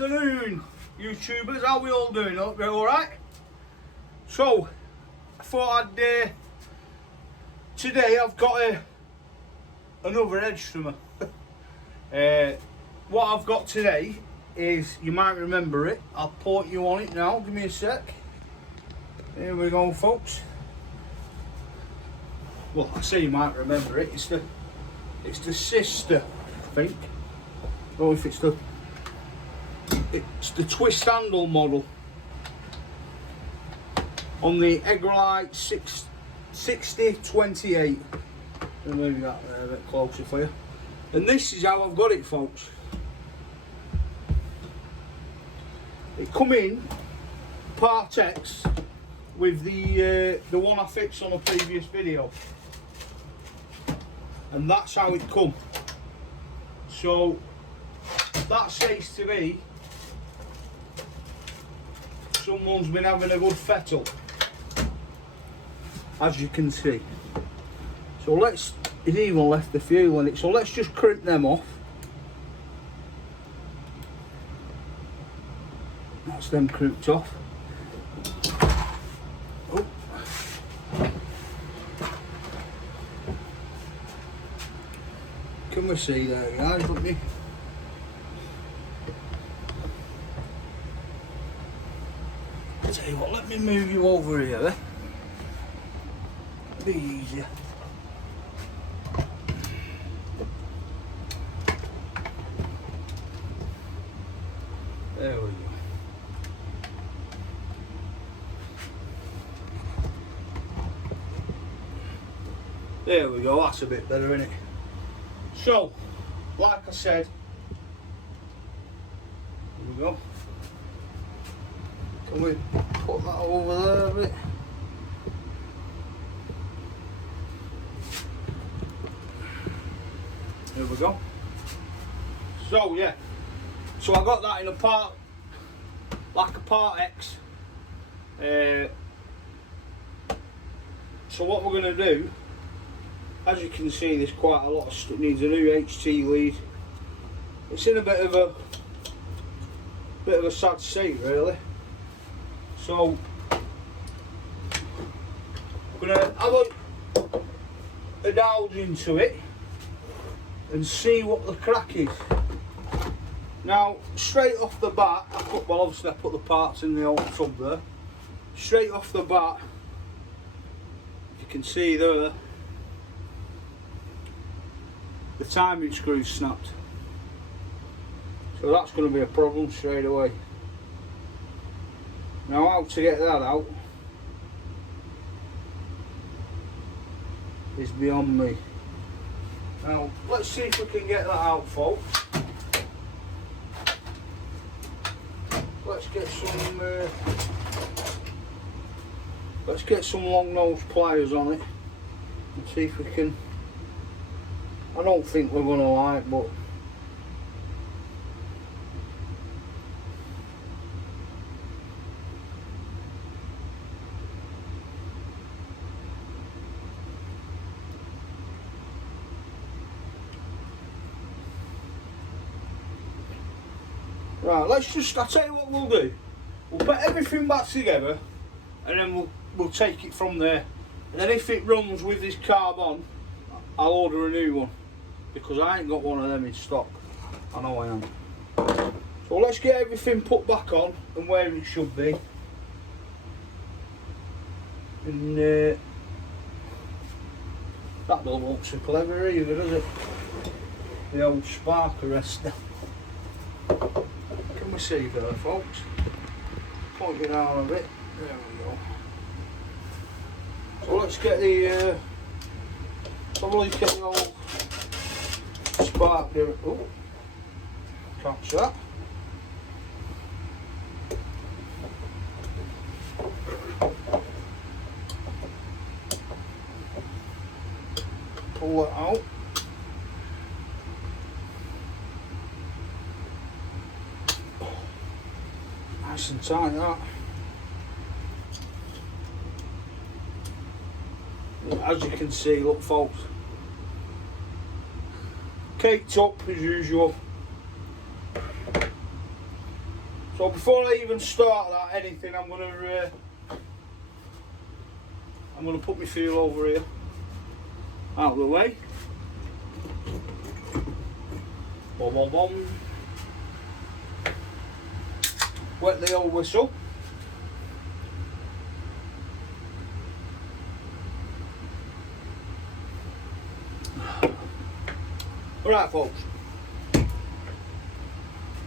afternoon, YouTubers. How we all doing? Hope you're alright. So, I thought I'd today I've got another hedge trimmer. What I've got today is, you might remember it. I'll port you on it now. Give me a sec. Here we go, folks. Well, I say you might remember it. It's the sister, I think. Or if it's the twist handle model on the ErgoLite 6028. I'll move that there a bit closer for you. And this is how I've got it, folks. It come in part X with the one I fixed on a previous video, and that's how it come. So that says to me someone's been having a good fettle, as you can see. So it even left the fuel in it, so let's just crimp them off. That's them crimped off. Oh. Can we see there, guys? Let me. I'll tell you what, let me move you over here, eh? Be easier. There we go. There we go, that's a bit better, isn't it? So, like I said, here we go. Can we put that over there a bit? There we go. So yeah, so I got that in a part, like a part X. So what we're going to do, as you can see, there's quite a lot of stuff. Needs a new HT lead. It's in a bit of a sad state, really. So we're going to have a delve into it and see what the crack is. Now, straight off the bat, obviously I put the parts in the old tub there. Straight off the bat, you can see there, the timing screw snapped. So that's going to be a problem straight away. Now, how to get that out is beyond me. Now, let's see if we can get that out, folks. Let's get some long nose pliers on it and see if we can. I don't think we're gonna like, but right, I'll tell you what we'll do. We'll put everything back together and then we'll take it from there. And then if it runs with this carb on, I'll order a new one, because I ain't got one of them in stock. I know I am. So let's get everything put back on and where it should be. And that don't look so clever either, does it? The old spark arrestor. Can we see there, folks? Point it down a bit. There we go. So let's get the probably get the old spark there. Oh, catch that. Pull it out. Nice and tight, that. As you can see, look, folks, caked up as usual. So before I even start that anything, I'm gonna put my fuel over here, out of the way. Boom, boom, boom. Wet the old whistle. Alright folks,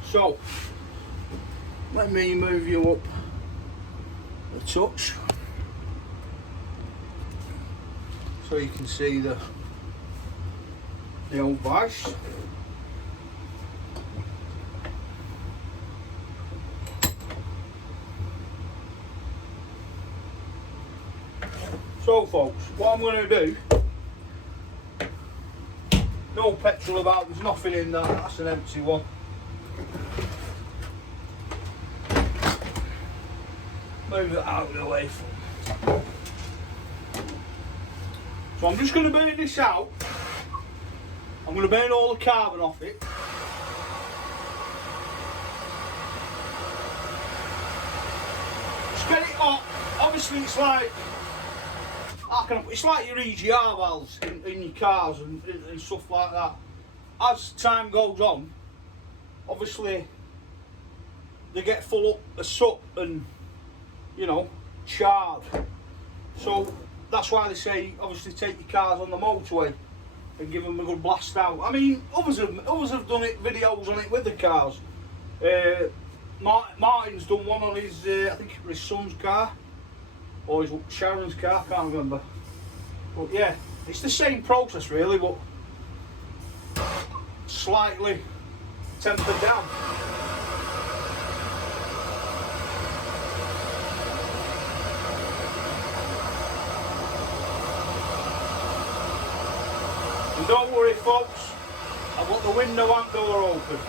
so let me move you up a touch so you can see the old vise. So folks, what I'm going to do, no petrol about, there's nothing in there, that's an empty one. Move it out of the way. So I'm just going to burn this out. I'm going to burn all the carbon off it. Just get it hot. Obviously it's like, it's like your EGR valves in your cars and stuff like that. As time goes on, obviously they get full up of soot and, you know, charred. So that's why they say obviously take your cars on the motorway and give them a good blast out. I mean, others have done it, videos on it with the cars. Martin's done one on his, I think it was his son's car, or his Sharon's car, I can't remember. But yeah, it's the same process really, but slightly tempered down. And don't worry folks, I've got the window and door open.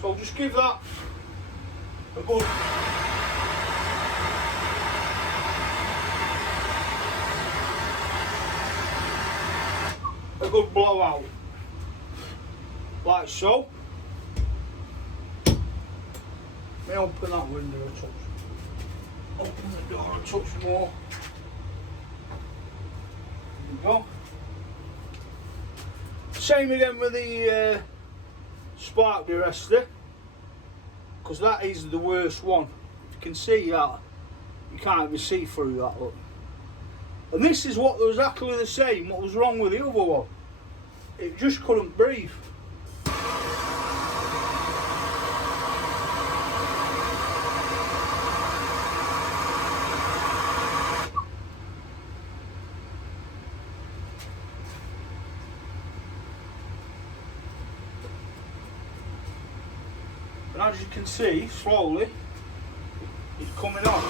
So just give that a good blowout, like so. Let me open that window a touch. Open the door a touch more. There we go. Same again with the spark arrestor, because that is the worst one. If you can see that, you can't even see through that, look. And this is what was exactly the same, what was wrong with the other one. It just couldn't breathe. And as you can see, slowly, it's coming on.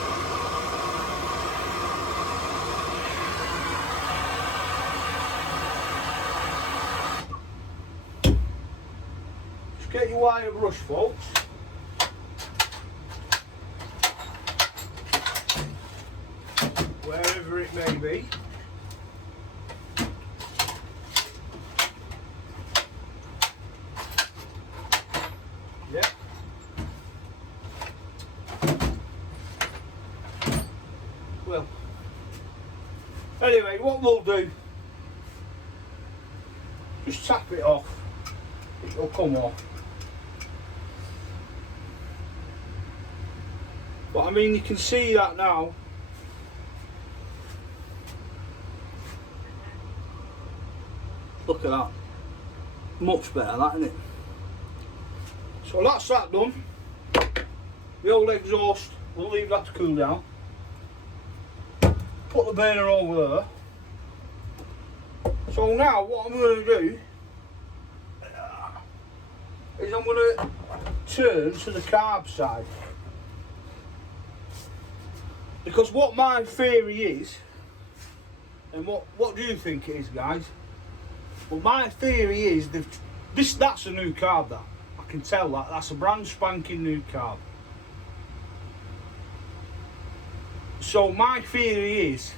Just get your wire brush, folks. Wherever it may be. Yeah. Well, anyway, what we'll do, just tap it off, it'll come off. But I mean, you can see that now. Look at that, much better that, isn't it? So that's that done. The old exhaust, we'll leave that to cool down. Put the burner over there. So now what I'm going to do is I'm going to turn to the carb side. Because what my theory is, and what do you think it is, guys? Well, my theory is that's a new carb, that. I can tell that's a brand spanking new carb. So my theory is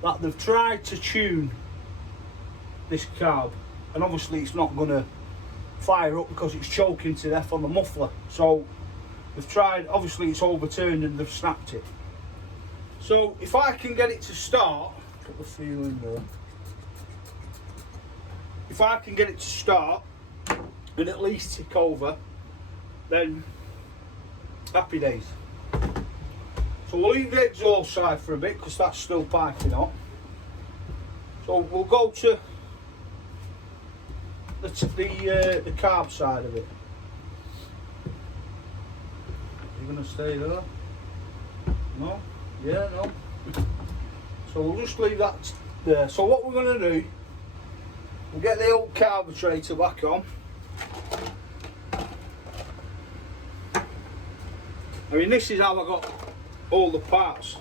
that they've tried to tune this carb and obviously it's not going to fire up because it's choking to death on the muffler. So they've tried, obviously it's overturned and they've snapped it. So if I can get it to start, put the feeling there. If I can get it to start and at least tick over, then happy days. So we'll leave the exhaust side for a bit because that's still piping hot. So we'll go to the carb side of it. Are you going to stay there? No? Yeah, no. So we'll just leave that there. So what we're going to do, we'll get the old carburetor back on. I mean, this is how I got all the parts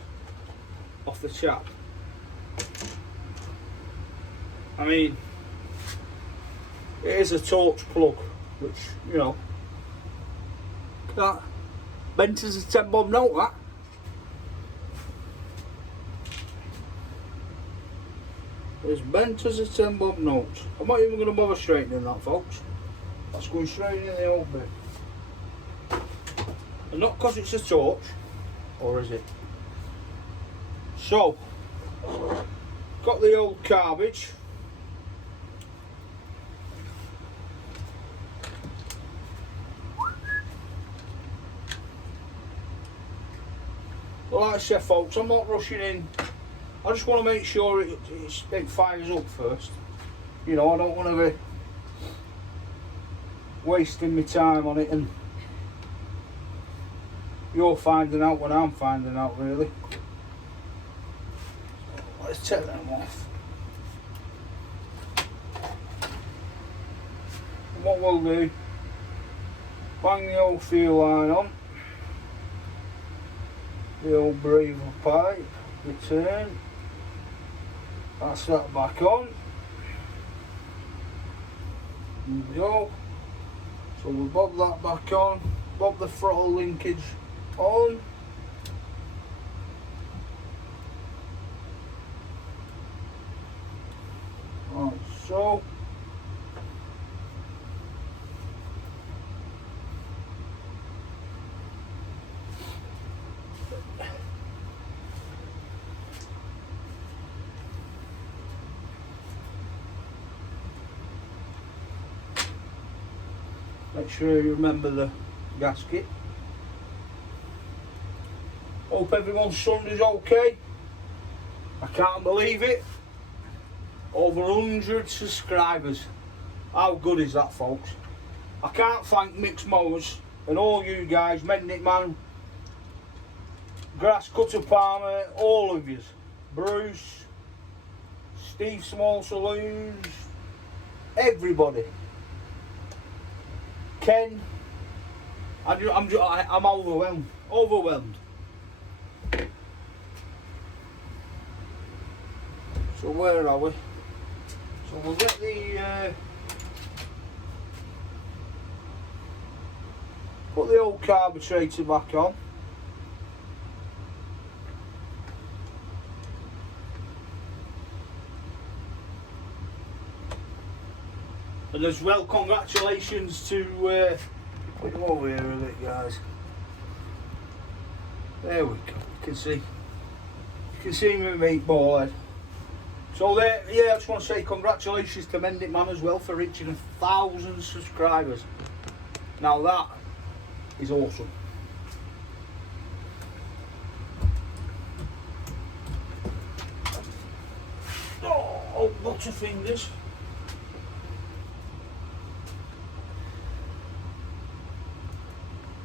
off the chap. I mean, it is a torch plug, which, you know, that bent as a 10 bob note, that. It's bent as a 10 bob note. I'm not even going to bother straightening that, folks. That's going straight in the old bit. And not because it's a torch, or is it? So, got the old garbage. Well, like I said, folks, I'm not rushing in. I just want to make sure it fires up first. You know, I don't want to be wasting my time on it and you're finding out when I'm finding out, really. Let's take them off. And what we'll do, bang the old fuel line on, the old breather pipe, return, that's that back on. There we go. So we'll bob that back on, bob the throttle linkage on. Like so. Make sure you remember the gasket. Hope everyone's Sunday's okay. I can't believe it. Over 100 subscribers. How good is that, folks? I can't thank Mix Mowers and all you guys, Mendit Man, Grass Cutter Palmer, all of you. Bruce, Steve Small Saloons, everybody. Ken, I'm overwhelmed. So where are we? So we'll get the put the old carburetor back on. And as well, congratulations to put them over here a bit, guys. There we go. You can see me meatball head. So there, yeah, I just want to say congratulations to Mendit Man as well for reaching 1,000 subscribers. Now that is awesome. Oh, butterfingers.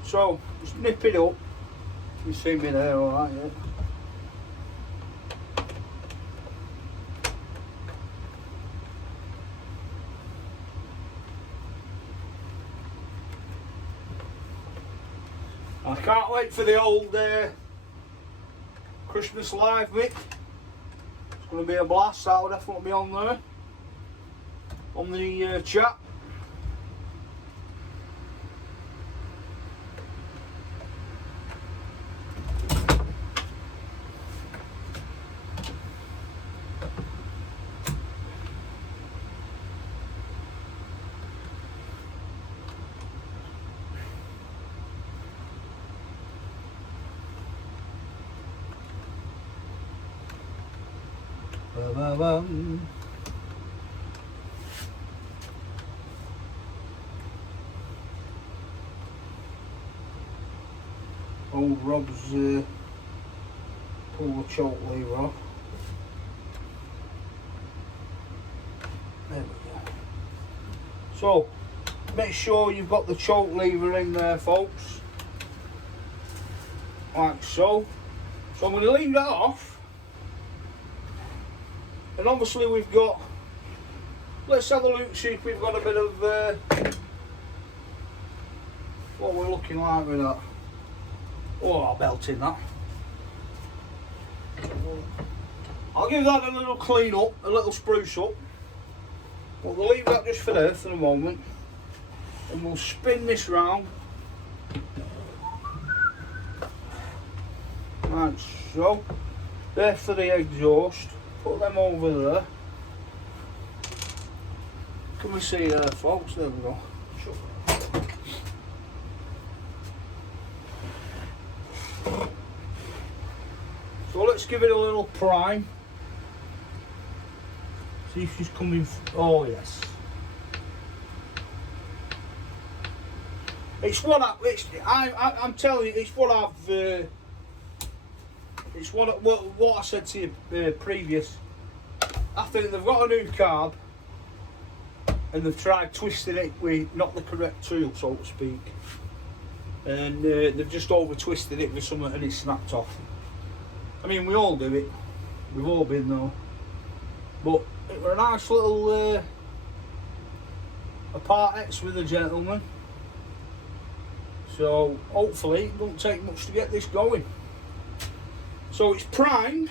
So, just nip it up. You see me there, alright, yeah. I can't wait for the old Christmas live mic. It's going to be a blast. That'll definitely be on there, on the chat. Ba-ba-bum. Old Rob's pull the choke lever off. There we go. So, make sure you've got the choke lever in there, folks. Like so. So I'm going to leave that off. And obviously we've got, let's have a look, see if we've got a bit of what we're looking like with that. Oh, I'll belt in that. I'll give that a little clean up, a little spruce up. But we'll leave that just for there for the moment. And we'll spin this round. Like so. There for the exhaust. Put them over there. Can we see there, folks? There we go. So let's give it a little prime. See if she's coming. Oh yes. It's what I'm telling you. It's what I've. It's what I said to you previous. I think they've got a new carb, and they've tried twisting it with not the correct tool, so to speak, and they've just over twisted it with something and it snapped off. I mean, we all do it. We've all been there. But it was a nice little a part X with the gentleman. So hopefully it doesn't take much to get this going. So it's primed,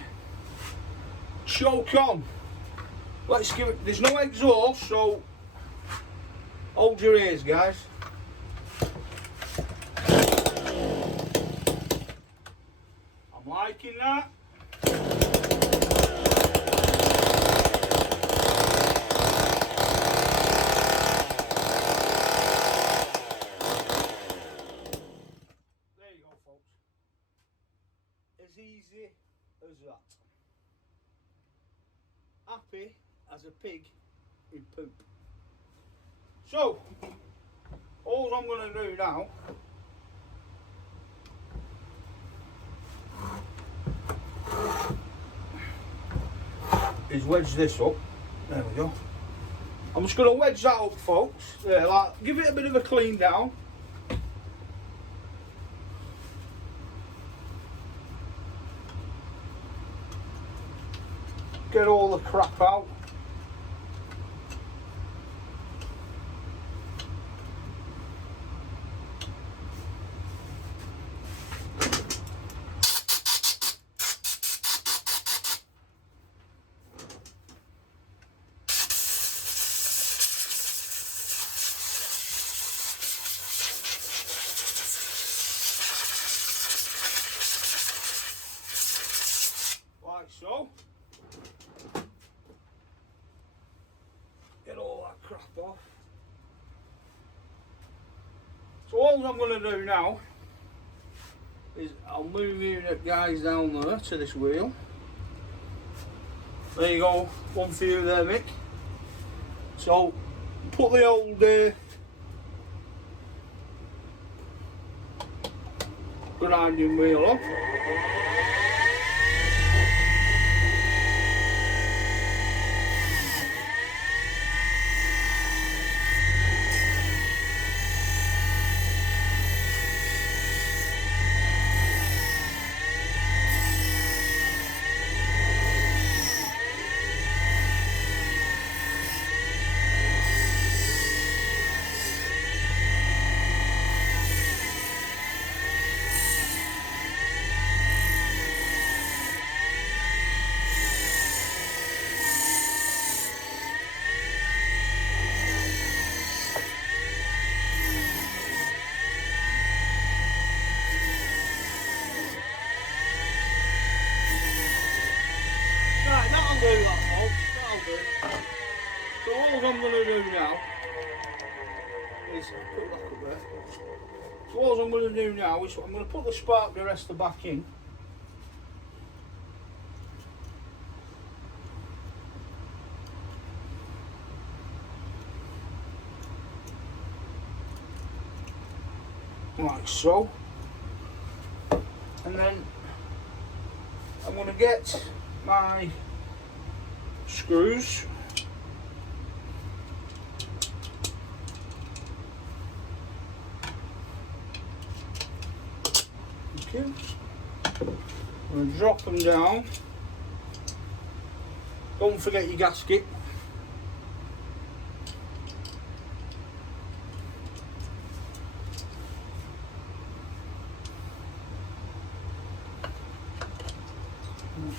choke on. Let's give it, there's no exhaust, so hold your ears, guys. I'm liking that. There you go, folks. As easy as that. Happy as a pig in poop. So, all I'm going to do now is wedge this up. There we go. I'm just going to wedge that up, folks. There, like, give it a bit of a clean down. Get all the crap out. Like so. Get all that crap off. So all I'm going to do now is I'll move you guys down there to this wheel. There you go, one for you there, Mick. So put the old grinding wheel on. That'll do that, folks. That'll do. So all I'm going to do now is put it back up there. So all I'm going to do now is I'm going to put the spark arrestor back in. like so, and then I'm going to get my screws. Okay. I'm going to drop them down. Don't forget your gasket.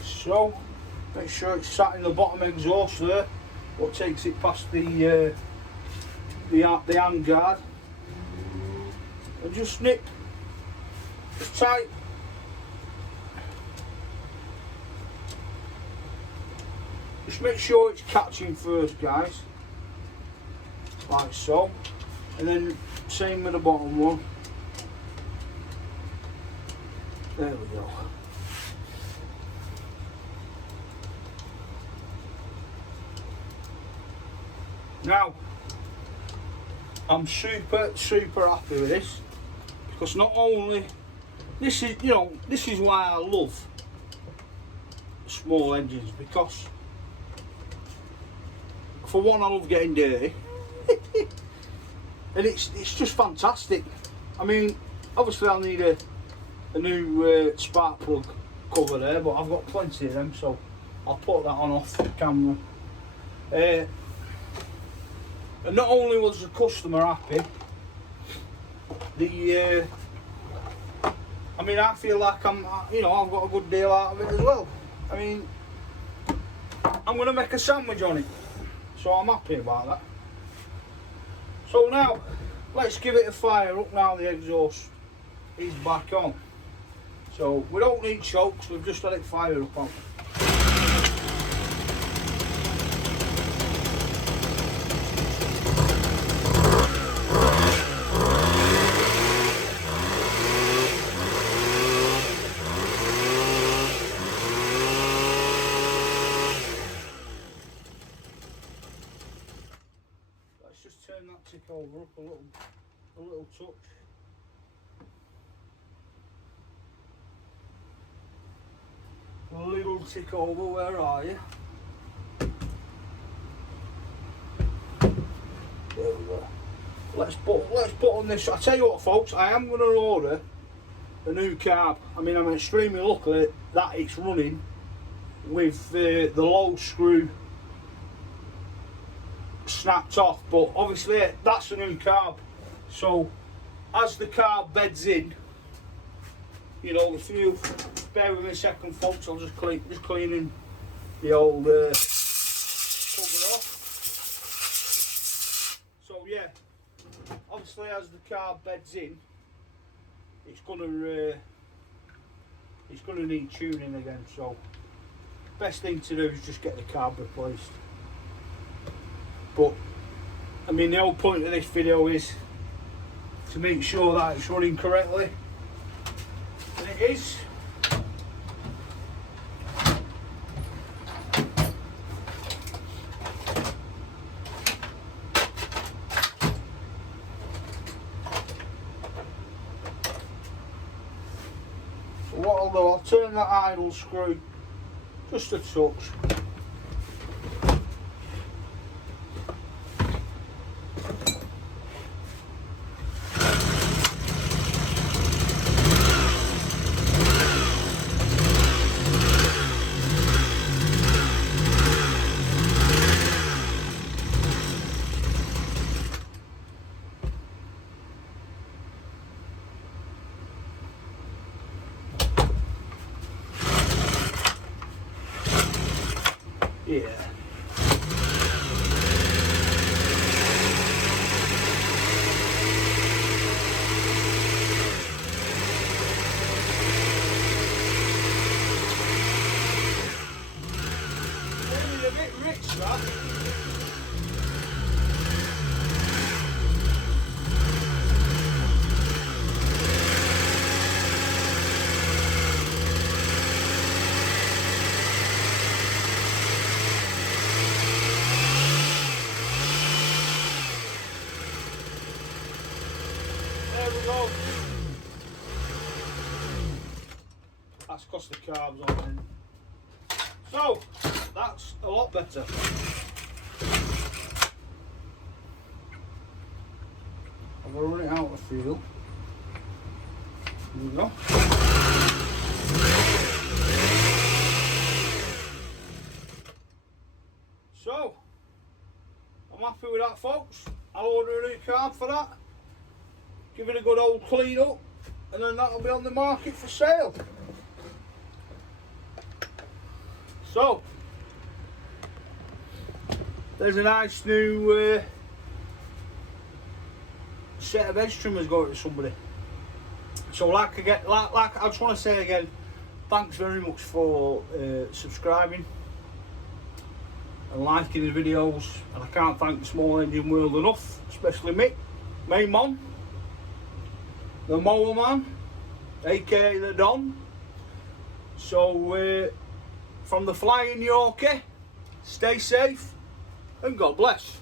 So, make sure it's sat in the bottom exhaust there, what takes it past the hand guard, and just snip as tight. Just make sure it's catching first, guys, like so, and then same with the bottom one. There we go. Now, I'm super happy with this, because not only this is, you know, this is why I love small engines, because for one, I love getting dirty and it's just fantastic. I mean, obviously I'll need a new spark plug cover there, but I've got plenty of them, so I'll put that on off the camera. And not only was the customer happy, I mean, I feel like I've got a good deal out of it as well. I mean, I'm going to make a sandwich on it, so I'm happy about that. So now, let's give it a fire up now the exhaust is back on. So we don't need chokes, we've just let it fire up on. Turn that tick over up a little touch. A little tick over, where are you? There we go. Let's put on this. I tell you what, folks, I am going to order a new carb. I mean, I'm extremely lucky that it's running with the low screw snapped off, but obviously that's a new carb, so as the carb beds in, you know, if you bear with me a second, folks, I'll just cleaning the old cover off. So yeah, obviously as the carb beds in, it's gonna need tuning again, so best thing to do is just get the carb replaced. But I mean, the whole point of this video is to make sure that it's running correctly, and it is. So what I'll do, I'll turn that idle screw just a touch. Yeah. Getting a bit rich, that. there we go. That's because the carb's on in. So, that's a lot better. I'm going to run it out of fuel. There we go. So, I'm happy with that, folks. I'll order a new carb for that. Give it a good old clean up, and then that'll be on the market for sale. So, there's a nice new set of edge trimmers going to somebody. So I just want to say again, thanks very much for subscribing and liking the videos, and I can't thank the small engine world enough, especially Mick, main man, the mower man, aka the Don. So from the Flying Yorkie, stay safe and God bless.